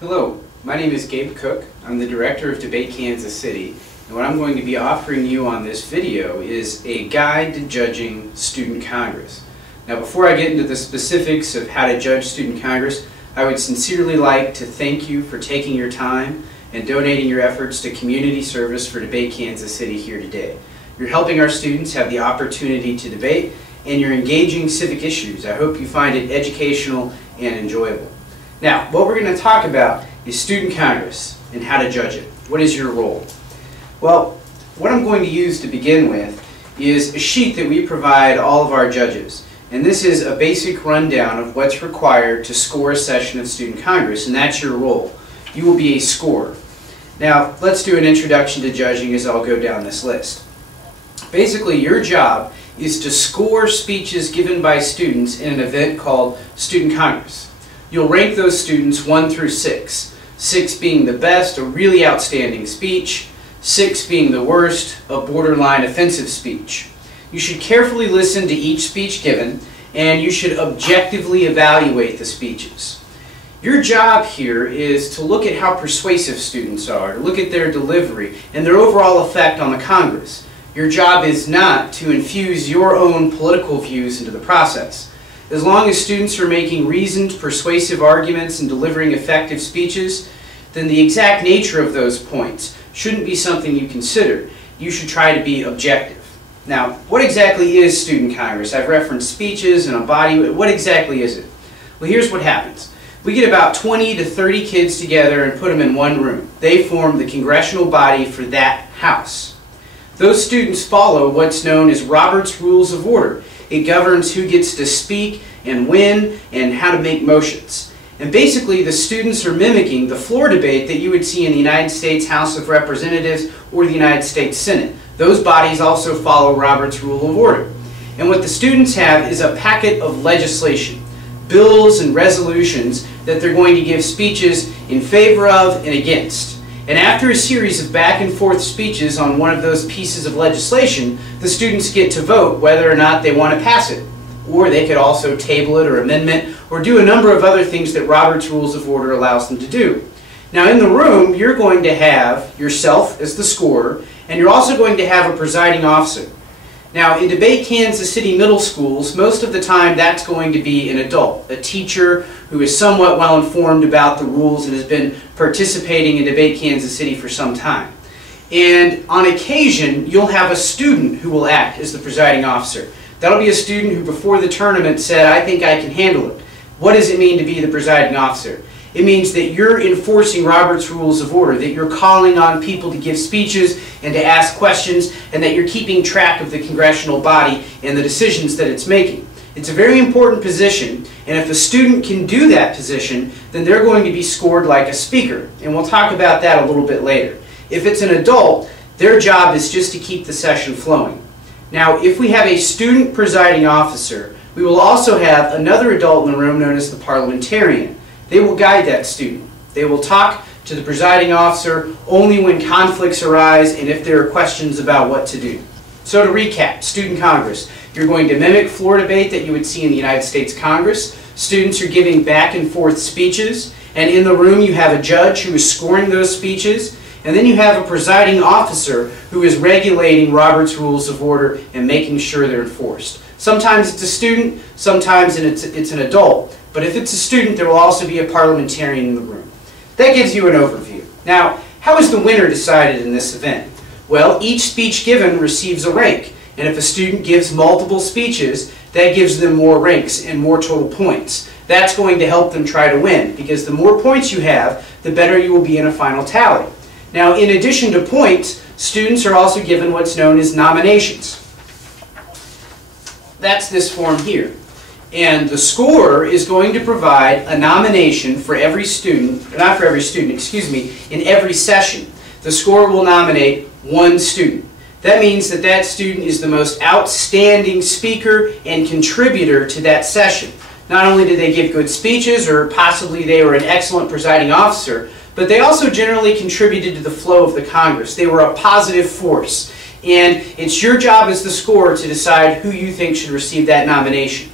Hello, my name is Gabe Cook. I'm the Director of Debate Kansas City, and what I'm going to be offering you on this video is a guide to judging Student Congress. Now, before I get into the specifics of how to judge Student Congress, I would sincerely like to thank you for taking your time and donating your efforts to community service for Debate Kansas City here today. You're helping our students have the opportunity to debate, and you're engaging civic issues. I hope you find it educational and enjoyable. Now, what we're going to talk about is Student Congress and how to judge it. What is your role? Well, what I'm going to use to begin with is a sheet that we provide all of our judges. And this is a basic rundown of what's required to score a session of Student Congress, and that's your role. You will be a scorer. Now, let's do an introduction to judging as I'll go down this list. Basically, your job is to score speeches given by students in an event called Student Congress. You'll rank those students 1 through 6. 6 being the best, a really outstanding speech. 6 being the worst, a borderline offensive speech. You should carefully listen to each speech given, and you should objectively evaluate the speeches. Your job here is to look at how persuasive students are, to look at their delivery and their overall effect on the Congress. Your job is not to infuse your own political views into the process. As long as students are making reasoned, persuasive arguments and delivering effective speeches, then the exact nature of those points shouldn't be something you consider. You should try to be objective. Now, what exactly is Student Congress? I've referenced speeches and a body. What exactly is it? Well, here's what happens. We get about 20 to 30 kids together and put them in one room. They form the congressional body for that house. Those students follow what's known as Robert's Rules of Order. It governs who gets to speak and when and how to make motions. And basically, the students are mimicking the floor debate that you would see in the United States House of Representatives or the United States Senate. Those bodies also follow Robert's Rule of Order. And what the students have is a packet of legislation, bills and resolutions that they're going to give speeches in favor of and against. And after a series of back and forth speeches on one of those pieces of legislation, the students get to vote whether or not they want to pass it. Or they could also table it or amendment or do a number of other things that Robert's Rules of Order allows them to do. Now, in the room, you're going to have yourself as the scorer, and you're also going to have a presiding officer. Now, in Debate Kansas City middle schools, most of the time that's going to be an adult, a teacher who is somewhat well informed about the rules and has been participating in Debate Kansas City for some time. And on occasion, you'll have a student who will act as the presiding officer. That'll be a student who before the tournament said, "I think I can handle it." What does it mean to be the presiding officer? It means that you're enforcing Robert's Rules of Order, that you're calling on people to give speeches and to ask questions, and that you're keeping track of the congressional body and the decisions that it's making. It's a very important position, and if a student can do that position, then they're going to be scored like a speaker, and we'll talk about that a little bit later. If it's an adult, their job is just to keep the session flowing. Now, if we have a student presiding officer, we will also have another adult in the room known as the parliamentarian. They will guide that student. They will talk to the presiding officer only when conflicts arise and if there are questions about what to do. So to recap, Student Congress. You're going to mimic floor debate that you would see in the United States Congress. Students are giving back and forth speeches, and in the room you have a judge who is scoring those speeches, and then you have a presiding officer who is regulating Robert's Rules of Order and making sure they're enforced. Sometimes it's a student, sometimes it's an adult. But if it's a student, there will also be a parliamentarian in the room. That gives you an overview. Now, how is the winner decided in this event? Well, each speech given receives a rank. And if a student gives multiple speeches, that gives them more ranks and more total points. That's going to help them try to win, because the more points you have, the better you will be in a final tally. Now, in addition to points, students are also given what's known as nominations. That's this form here. And the scorer is going to provide a nomination for every student, not for every student, excuse me, in every session. The scorer will nominate one student. That means that that student is the most outstanding speaker and contributor to that session. Not only did they give good speeches, or possibly they were an excellent presiding officer, but they also generally contributed to the flow of the Congress. They were a positive force. And it's your job as the scorer to decide who you think should receive that nomination.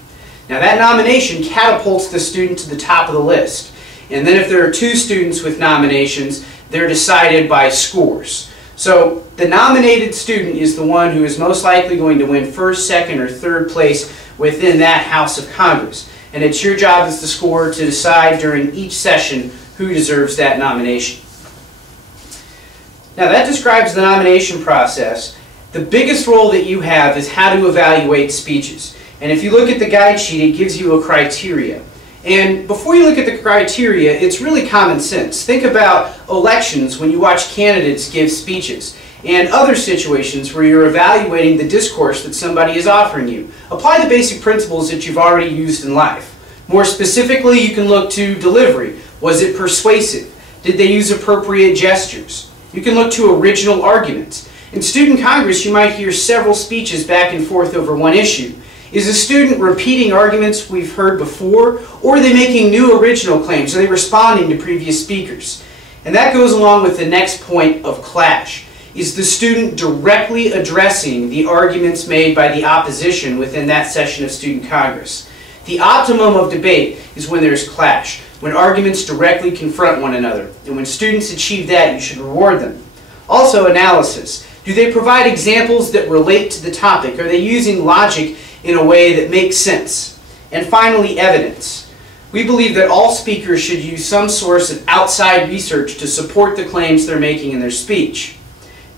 Now, that nomination catapults the student to the top of the list. And then if there are 2 students with nominations, they're decided by scores. So the nominated student is the one who is most likely going to win first, second, or third place within that House of Congress. And it's your job as the scorer to decide during each session who deserves that nomination. Now that describes the nomination process. The biggest role that you have is how to evaluate speeches. And if you look at the guide sheet, it gives you a criteria. And before you look at the criteria, it's really common sense. Think about elections when you watch candidates give speeches and other situations where you're evaluating the discourse that somebody is offering you. Apply the basic principles that you've already used in life. More specifically, you can look to delivery. Was it persuasive? Did they use appropriate gestures? You can look to original arguments. In Student Congress, you might hear several speeches back and forth over one issue. Is a student repeating arguments we've heard before, or are they making new original claims? Are they responding to previous speakers? And that goes along with the next point of clash. Is the student directly addressing the arguments made by the opposition within that session of Student Congress? The optimum of debate is when there's clash, when arguments directly confront one another. And when students achieve that, you should reward them. Also, analysis. Do they provide examples that relate to the topic? Are they using logic in a way that makes sense? And finally, evidence. We believe that all speakers should use some source of outside research to support the claims they're making in their speech.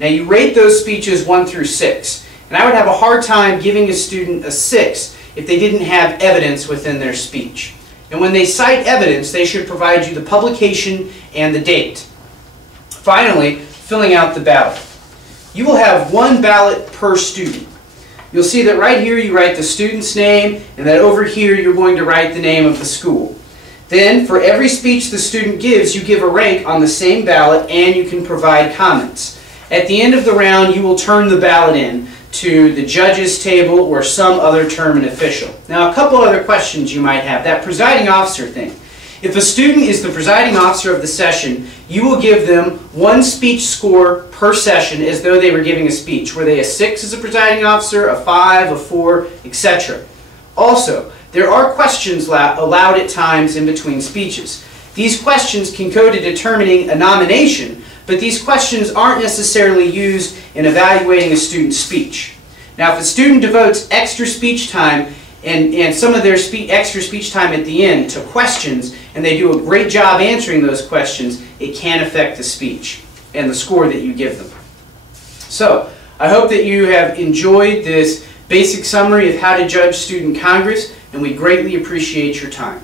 Now you rate those speeches 1 through 6, and I would have a hard time giving a student a 6 if they didn't have evidence within their speech. And when they cite evidence, they should provide you the publication and the date. Finally, filling out the ballot. You will have 1 ballot per student. You'll see that right here you write the student's name, and that over here you're going to write the name of the school. Then, for every speech the student gives, you give a rank on the same ballot, and you can provide comments. At the end of the round, you will turn the ballot in to the judges table or some other term and official. Now, a couple other questions you might have. That presiding officer thing. If a student is the presiding officer of the session, you will give them 1 speech score per session as though they were giving a speech. Were they a 6 as a presiding officer, a 5, a 4, etc. Also, there are questions allowed at times in between speeches. These questions can go to determining a nomination, but these questions aren't necessarily used in evaluating a student's speech. Now, if a student devotes extra speech time and some of their extra speech time at the end to questions, and they do a great job answering those questions, it can affect the speech and the score that you give them. So, I hope that you have enjoyed this basic summary of how to judge Student Congress, and we greatly appreciate your time.